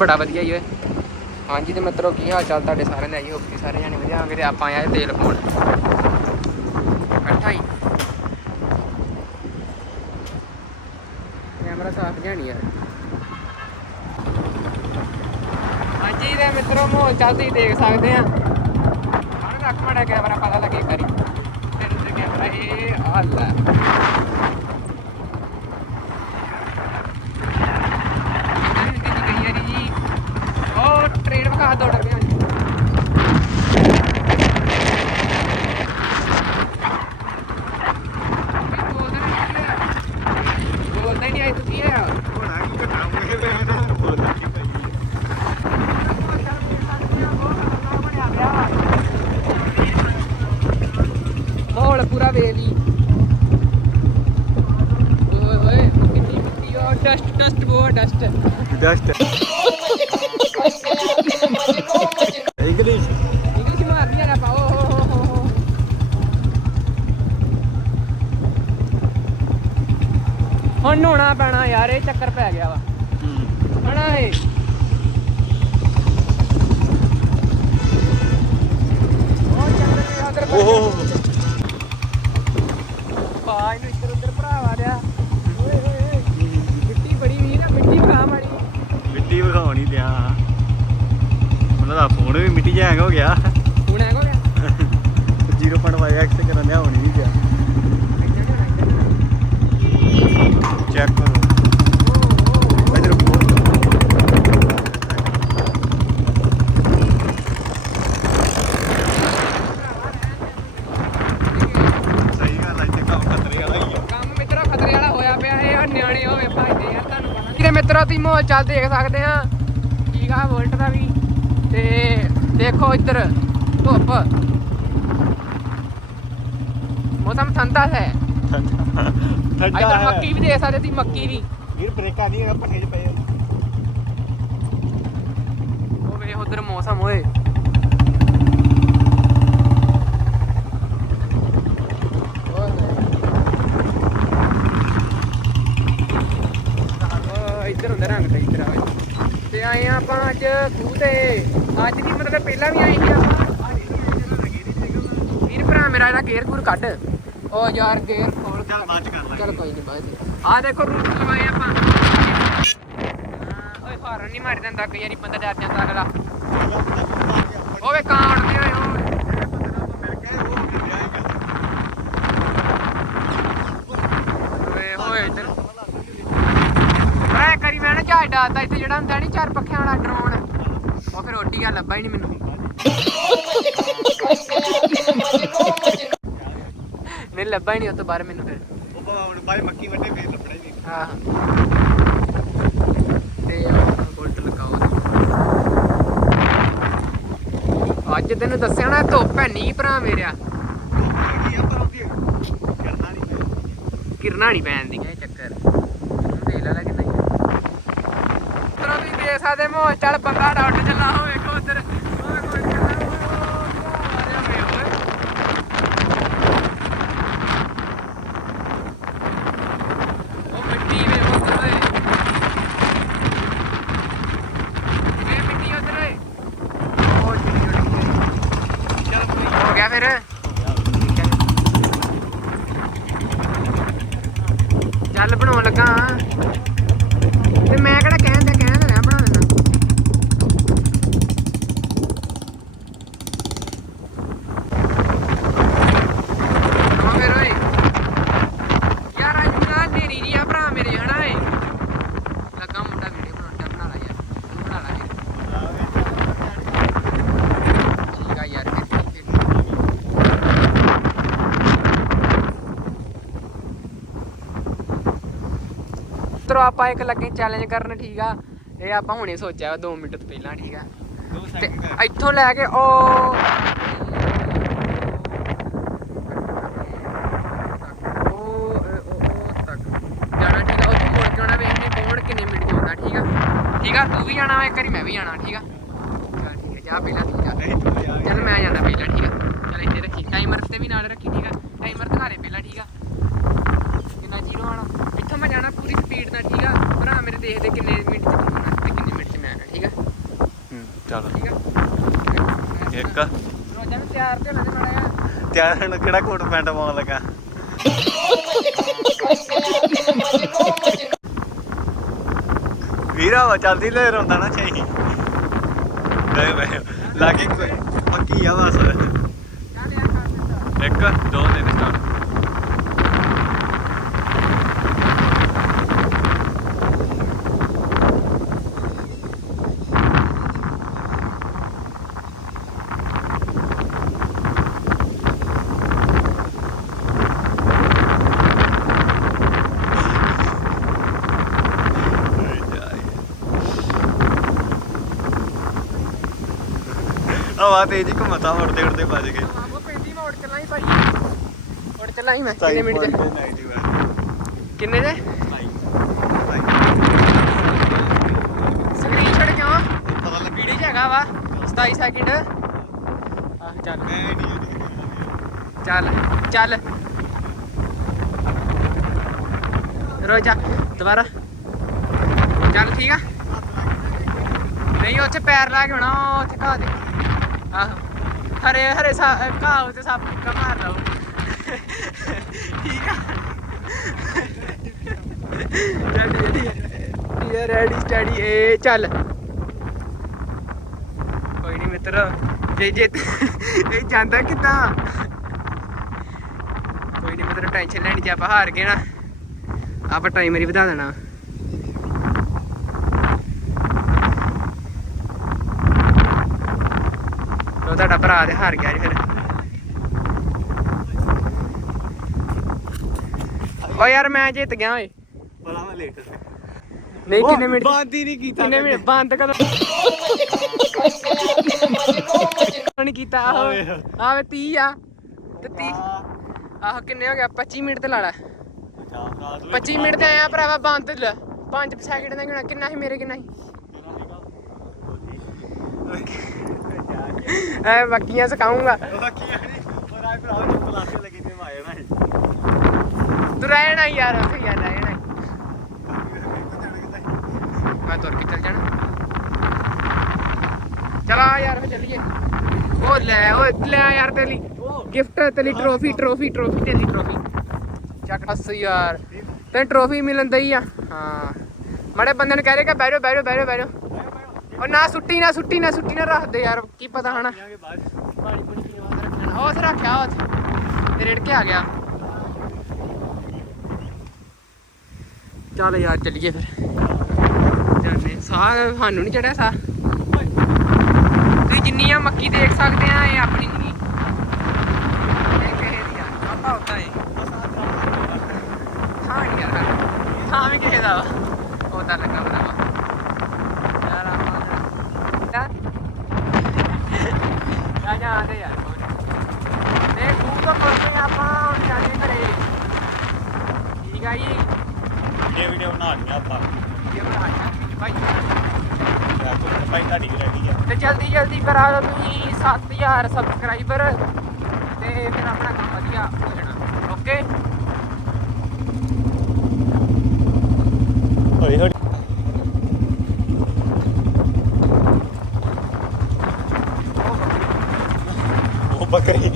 ਬੜਾ ਵਧੀਆ ਹੀ ਓਏ। ਹਾਂਜੀ ਤੇ ਮਿੱਤਰੋ, ਕੀ ਹਾਲ ਚਾਲ ਤੁਹਾਡੇ ਸਾਰਿਆਂ ਦਾ? ਆਈ ਹੋਪ ਕਿ ਸਾਰੇ ਜਾਣੇ ਵਧੀਆ ਹੋਣਗੇ ਤੇ ਆਪਾਂ ਆਏ ਤੇਲ ਪਾਉਣ। ਇਕੱਠਾ ਹੀ। ਕੈਮਰਾ ਸਾਫ਼ ਜਾਣੀ ਯਾਰ ਹਾਂਜੀ ਤੇ ਮਿੱਤਰੋ ਮੋਹ ਚੱਲ ਤੁਸੀਂ ਦੇਖ ਸਕਦੇ ਆ। ਹਣ ਰੱਖ ਮੜਾ ਕੈਮਰਾ, ਪਤਾ ਲੱਗੇ ਕਰੀ ਤੇ ਕੈਮਰਾ, ਇਹ ਹਾਲ ਹੈ ਕਈ ਵਾਰੀ ਜੀ ਉਹ ਟ੍ਰੇਨ ਵਿਖਾ ਦੋ ਡੱਬਿਆਂ ਚ ਬੋਲਦਾ ਹੀ ਨਹੀਂ ਆਈ ਤੁਸੀਂ ਆ ਹੋਣਾ ਕੀ ਘਟਨਾ ਹੋਏ ਵੇ ਹਨ ਬੋਲਦਾ ਕੀ ਪਈ ਮਾਹੌਲ ਪੂਰਾ ਵੇਲੀ ਓਏ ਓਏ ਕਿੰਨੀ ਮਿੱਟੀ ਆ। ਡਸਟ ਡਸਟ, ਬਹੁਤ ਡਸਟ। ਡਸਟ ਇੰਗਲਿਸ਼ ਇੰਗਲਿਸ਼ ਮਾਰਦੀ ਆ ਨਾ ਪਾਓ ਹੋ ਹੋ ਹੋ ਹੋ ਹੁਣ ਨਹਾਉਣਾ ਪੈਣਾ ਯਾਰ ਇਹ ਚੱਕਰ ਪੈ ਗਿਆ ਵਾ। ਹਣਾ ਇਹ? ਓਹ। ਪਾ ਇਹਨੂੰ ਇੱਧਰ ਉੱਧਰ ਭਰਾਵਾ ਲਿਆ। ਓਏ ਹੋਏ ਹੋਏ ਮਿੱਟੀ ਬੜੀ ਵੀ ਨਾ ਮਿੱਟੀ ਭਰਾ ਮਾੜੀ। ਮਿੱਟੀ ਵਿਖਾਉਣੀ ਦਿਆ ਉਹਨਾਂ ਦਾ ਫੋਨ ਵੀ ਮਿੱਟੀ ਚ ਹੈਂਗ ਹੋ ਗਿਆ। ਹੁਣ ਐ ਹੋ ਗਿਆ? 0.5x ਕਰਨ ਦਿਆ ਹੋਣੀ ਨਹੀਂ ਗਿਆ ਚੈੱਕ ਕਰੋ ਇਧਰ ਸਹੀ ਗੱਲ ਹੈ ਤੇ ਕੰਮ ਖਤਰੇ ਵਾਲਾ ਹੀ ਆ ਕੰਮ ਮਿੱਤਰੋ, ਖਤਰੇ ਵਾਲਾ ਹੋਇਆ ਪਿਆ ਇਹ ਆ ਨਿਆਣੇ ਹੋਵੇ ਭਾਈਦੇ ਯਾਰ ਤੁਹਾਨੂੰ ਪਤਾ। ਕਿਰੇ ਮਿੱਤਰੋ, ਤੁਸੀਂ ਮਾਹੌਲ ਚੱਲ ਦੇਖ ਸਕਦੇ ਆ ਠੀਕ ਆ, ਵੋਲਟ ਦਾ ਵੀ। ਤੇ ਦੇਖੋ ਇੱਧਰ, ਧੁੱਪ। ਮੌਸਮ ਠੰਡਾ ਹੈ। ਠੰਡਾ ਇੱਧਰ ਮੱਕੀ ਵੀ ਦੇਖ ਸਕਦੇ ਤੁਸੀਂ ਮੱਕੀ ਵੀ। ਵੀਰ ਬ੍ਰੇਕਾਂ ਨਹੀਂ ਹੈਗਾ ਪੱਠੇ 'ਚ ਪਏ ਆ। ਉਹ ਵੇ ਉਧਰ ਮੌਸਮ ਹੋਏ ਉਹ ਇੱਧਰ ਹੁੰਦਾ ਰੰਗ ਤੇ ਇੱਧਰ ਆ ਤੇ ਆਏ ਆ ਆਪਾਂ ਅੱਜ ਖੂਹ ਤੇ। ਅੱਜ ਦੀ ਮਤਲਬ ਪਹਿਲਾਂ ਵੀ ਆਏ ਸੀ ਆਪਾਂ? ਵੀਰ ਭਰਾ ਮੇਰਾ ਇਹਦਾ ਗੇਅਰ ਗੂਰ ਕੱਢ। ਉਹ ਯਾਰ ਗੇਅਰ ਖੋਲ ਚੱਲ ਬਾਅਦ 'ਚ ਕਰ ਲਾਂਗੇ। ਚਲ ਕੋਈ ਨਹੀਂ ਬਾਅਦ ਆ ਦੇਖੋ ਰੂਟ ਲਵਾਏ ਆਪਾਂ। ਹਾਂ, ਓਏ ਹਾਰਨ ਨਹੀਂ ਮਾਰੀ ਦਿੰਦਾ ਕਈ ਵਾਰੀ ਬੰਦਾ ਡਰ ਜਾਂਦਾ ਅਗਲਾ ਓਏ ਕਾਂ ਉੜਦੇ ਹੋਏ ਓਏ। ਓਏ ਹੋਏ ਇੱਧਰ ਐ ਕਰੀ ਮੈਂ ਨਾ ਜਹਾਜ਼ ਡਾਲਦਾ ਇੱਥੇ ਜਿਹੜਾ ਹੁੰਦਾ ਨਹੀਂ ਚਾਰ ਪੱਖਿਆਂ ਵਾਲਾ ਡਰੋਨ ਉਹ ਫਿਰ ਰੋਟੀ ਗੱਲ ਲੱਭਾ ਹੀ ਨਹੀਂ ਮੈਨੂੰ। ਨਹੀਂ ਲੱਭਾ ਹੀ ਨਹੀਂ ਉਹ ਤੋਂ ਬਾਹਰ ਮੈਨੂੰ ਫਿਰ। ਉਹ ਹੁਣ ਬਾਈ ਮੱਕੀ ਵੱਡੇ ਫੇਰ ਲੱਭਣਾ ਹੀ ਨਹੀਂ। ਹਾਂ। ਤੇ ਆਪਣਾ ਬੁਲਟ ਲਗਾਓ। ਅੱਜ ਤੈਨੂੰ ਦੱਸਿਆ ਨਾ ਧੁੱਪ ਹੈ ਨਹੀਂ ਭਰਾ ਮੇਰਿਆ। ਕਰਨਾ ਨਹੀਂ ਪੈਣ ਦੀਆਂ ਇਹ ਚੱਕਰ। ਦੇਖ ਲੈ ਲੈ ਕਿੰਨਾ ਤਰ੍ਹਾਂ ਵੀ ਦੇ ਸਕਦੇ ਮੋਹ ਚੱਲ ਦਾ ਉੱਡ ਚੱਲਾ ਹੋਵੇ ਕੋ ਉਧਰ ਓਏ ਕੋਈ ਚੱਲਾ ਮਾਰਿਆ ਹੋਇਆ ਓਏ ਉਹ ਮਿੱਟੀ ਵੇ ਉਧਰ ਓਏ ਇਹ ਮਿੱਟੀ ਉਧਰ ਓਏ ਉਹ ਚਲੀ ਉੜੀ ਚੱਲ ਕੋਈ ਹੋ ਗਿਆ ਫਿਰ ਚੱਲ ਬਣਾਉਣ ਲੱਗਾ ਤੇ ਮੈਂ ਕਿਹੜਾ ਕਹਿਣ ਤੇ ਕਹਿਣ ਤੇ ਰਿਹਾ ਬਣਾ ਦੇਣਾ ਹਾਂ ਫਿਰ ਓਏ ਯਾਰ ਅੱਜ ਨਾ ਨੇਰੀ ਜੀ ਆ ਭਰਾ ਮੇਰੇ ਹਨਾ ਏ ਲੱਗਾ ਮੁੰਡਾ ਵੀਡੀਓ ਬਣਾਉਣ ਬਣਾ ਲਾ ਯਾਰ ਤੂੰ ਬਣਾ ਲਾ ਯਾਰ ਠੀਕ ਆ ਯਾਰ ਫਿਰ ਠੀਕ ਹੈ ਤਰੋ ਆਪਾਂ ਇੱਕ ਲੱਗੇ ਚੈਲੰਜ ਕਰਨ ਠੀਕ ਆ। ਇਹ ਆਪਾਂ ਹੁਣੇ ਸੋਚਿਆ 2 ਮਿੰਟ ਤੋਂ ਪਹਿਲਾਂ ਠੀਕ ਆ। ਤੇ ਇੱਥੋਂ ਲੈ ਕੇ ਉਹ ਠੀਕ ਆ? ਉੱਥੋਂ ਮੁੜ ਕੇ ਆਉਣਾ ਵੇਖਣੇ ਕੌਣ ਕਿੰਨੇ ਮਿੰਟ ਚ ਆਉਂਦਾ ਠੀਕ ਆ ਠੀਕ ਆ ਤੂੰ ਵੀ ਜਾਣਾ ਵਾ ਇੱਕ ਵਾਰੀ ਮੈਂ ਵੀ ਜਾਣਾ ਠੀਕ ਆ? ਚੱਲ ਠੀਕ ਆ ਜਾ ਪਹਿਲਾਂ ਤੂੰ ਜਾ। ਚੱਲ ਮੈਂ ਜਾਣਾ ਪਹਿਲਾਂ ਠੀਕ ਆ ਚੱਲ ਇੱਥੇ ਰੱਖੀ ਟਾਈਮਰ ਤੇ ਵੀ ਨਾਲ ਰੱਖੀ ਠੀਕ ਆ ਟਾਈਮਰ ਦਿਖਾ ਦੇ ਪਹਿਲਾਂ ਠੀਕ ਆ ਕਿੰਨਾ ਜ਼ੀਰੋ ਆਣਾ ਇੱਥੋਂ ਮੈਂ ਜਾਣਾ ਪੂਰੀ ਸਪੀਡ ਨਾਲ ਠੀਕ ਆ ਭਰਾ ਮੇਰੇ ਦੇਖਦੇ ਕਿੰਨੇ ਮਿੰਟ ਚ ਪਹੁੰਚਣਾ ਤੇ ਕਿੰਨੇ ਮਿੰਟ ਚ ਮੈਂ ਆਣਾ ਠੀਕ ਆ ਚਲ ਠੀਕ ਆ ਇੱਕ ਰੋਜ਼ਾਂ ਨੂੰ ਤਿਆਰ ਤੇ ਹੋਣਾ ਤੇ ਮਾੜਾ ਜਿਹਾ ਤਿਆਰ ਹੁਣ ਕਿਹੜਾ ਕੋਟ ਪੈਂਟ ਪਾਉਣ ਲੱਗਾ? ਵੀਰਾ ਵਾ ਚੱਲਦੀ ਲੈ ਰੋਂਦਾ ਨਾ ਚਾਹੀ ਨਹੀਂ ਮੈਂ ਲਾਗੇ ਕੋਈ ਪੱਕੀ ਆ ਬਸ। ਇੱਕ, ਦੋ ਦਿਨ ਹਵਾ ਤੇਜ਼ ਹੀ ਘੁੰਮਤਾ ਉੜਦੇ ਉੜਦੇ ਵੱਜ ਗਏ। ਉਹ ਮੋੜ ਚੱਲਾਂ ਹੀ ਭਾਈ। ਮੋੜ ਚੱਲਾਂ ਹੀ ਮੈਂ ਕਿੰਨੇ ਮਿੰਟ ਦੇ ਕਿੰਨੇ ਦੇ? ਸਕਰੀਨਸ਼ਾਟ ਕਿਉਂ? ਵੀਡੀਓ ਚ ਹੈਗਾ ਵਾ 27 ਸੈਕਿੰਡ ਆਹ ਚੱਲ। ਚੱਲ ਚੱਲ। ਰੋਜਾ ਦੁਬਾਰਾ। ਚੱਲ ਠੀਕ ਆ। ਨਹੀਂ ਉੱਥੇ ਪੈਰ ਲਾ ਕੇ ਹੋਣਾ ਉੱਥੇ ਘਾਹ ਦੇ। ਆਹੋ, ਹਰੇ ਹਰੇ ਸਾ ਘਾਹ ਉੱਤੇ ਸੱਪ ਟੁੱਕਾ ਮਾਰ ਲਓ ਠੀਕ ਆ? ਯਾਰ ਰੈਡੀ ਸਟੈਡੀ ਏ ਚੱਲ। ਕੋਈ ਨਹੀਂ ਮਿੱਤਰ, ਜੇ ਜੇ ਇਹ ਜਾਂਦਾ ਕਿੱਦਾਂ? ਕੋਈ ਨਹੀਂ ਮਿੱਤਰ ਟੈਨਸ਼ਨ ਲੈਣੀ ਜੇ ਆਪਾਂ ਹਾਰ ਗਏ ਨਾ, ਆਪਾਂ ਟਾਈਮਰ ਹੀ ਵਧਾ ਦੇਣਾ। ਉਹ ਤੁਹਾਡਾ ਭਰਾ ਤੇ ਹਾਰ ਗਿਆ ਜੀ ਫਿਰ। ਓ ਯਾਰ ਮੈਂ ਜਿੱਤ ਗਿਆ ਓਏ। ਬੜਾ ਮੈਂ ਲੇਟ ਨਹੀਂ ਕਿੰਨੇ ਮਿੰਟ ਬੰਦ ਹੀ ਨਹੀਂ ਕੀਤਾ ਕਿੰਨੇ ਮਿੰਟ ਬੰਦ ਕਦੋਂ ਨਹੀਂ ਕੀਤਾ ਆਹੋ। ਆਵੇ। ਆਵੇ 30 ਆ। ਤੇ 30 ਆਹੋ ਕਿੰਨੇ ਹੋ ਗਿਆ 25 ਮਿੰਟ ਤੇ ਲਾ ਲੈ। 25 ਮਿੰਟ ਤੇ ਆਇਆ ਭਰਾਵਾ ਬੰਦ ਲੈ। 5 ਸੈਕਿੰਡ ਦਾ ਕਿੰਨਾ ਕਿੰਨਾ ਸੀ ਮੇਰੇ ਕਿੰਨਾ ਸੀ? ਐ ਬੱਕੀਆਂ ਸਕਾਉਂਗਾ ਤੂੰ ਰਹਿਣਾ ਯਾਰ, ਉੱਥੇ ਯਾਰ ਰਹਿਣਾ ਮੈਂ ਤੁਰ ਕੇ ਚੱਲ ਜਾਣਾ। ਚਲਾ ਯਾਰ ਫੇ ਚੱਲੀਏ। ਉਹ ਲੈ ਉਹ ਲੈ ਯਾਰ ਤੇਰੀ ਗਿਫਟ ਤੇਰੀ ਟਰੋਫੀ ਟਰੋਫੀ ਟਰੋਫੀ ਤੇਰੀ ਟਰੋਫੀ ਚੱਕ ਹੱਸ ਯਾਰ, ਤੈਨੂੰ ਟਰੋਫੀ ਮਿਲਣ ਦਈ ਆ। ਹਾਂ। ਮੜੇ ਬੰਦੇ ਨੂੰ ਕਹਿ ਰਹੇ ਕਿ ਬਹਿ ਜਾਓ ਬਹਿ ਜਾਓ। ਉਹ ਨਾ ਸੁੱਟੀ ਨਾ ਸੁੱਟੀ ਨਾ ਸੁੱਟੀ ਨਾ ਰੱਖ ਦੇ ਯਾਰ ਕੀ ਪਤਾ ਹਨਾ। ਪਾਣੀ ਪੁਣੀ ਪੀਣ ਵਾਸਤੇ ਰੱਖਣਾ ਉਹ ਰੱਖਿਆ ਤੇ ਰੇੜ ਕੇ ਆ ਗਿਆ। ਚੱਲ ਯਾਰ ਚੱਲੀਏ ਫਿਰ। ਜਾਨੇ। ਸਾਹ ਸਾਨੂੰ ਨਹੀਂ ਚੜਿਆ ਸਾਹ। ਤੁਸੀਂ ਜਿੰਨੀਆਂ ਮੱਕੀ ਦੇਖ ਸਕਦੇ ਆ ਇਹ ਆਪਣੀ ਨਹੀਂ ਇਹ ਕਿਸੇ ਦੀ ਆ। ਆਪਾਂ ਉਦਾਂ ਹੀ। ਹਾਂ ਯਾਰ। ਹਾਂ ਵੀ ਕਿਸੇ ਦਾ ਵਾ। ਉਹਦਾ ਲੱਗਾ ਬਣਾ ਯਾਰ ਆਪਾਂ ਯਾਰ ਜਾ ਜਾ ਆਦੇ ਯਾਰ ਤੇ ਖੂਬ ਤੋਂ ਪਰਸੇ ਆਪਾਂ ਹੁਣ ਜਾਂਦੇ ਘਰੇ ਠੀਕ ਆ ਜੀ ਇਹ ਵੀਡੀਓ ਬਣਾ ਲਿਆ ਆਪਾਂ ਇਹ ਬਣਾ ਭਾਈ ਤੁਹਾਡੀ ਵੀ ਰੈਡੀ ਆ। ਤੇ ਜਲਦੀ ਜਲਦੀ ਕਰਾ ਦਿਓ ਤੁਸੀਂ 7000 ਸਬਸਕ੍ਰਾਈਬਰ ਤੇ ਫਿਰ ਆਪਣਾ ਕੰਮ ਵਧੀਆ ਹੋ ਜਾਣਾ। ਓਕੇ ਹੌਲੀ ਹੌਲੀ। ਉਹ ਬੱਕਰੀ।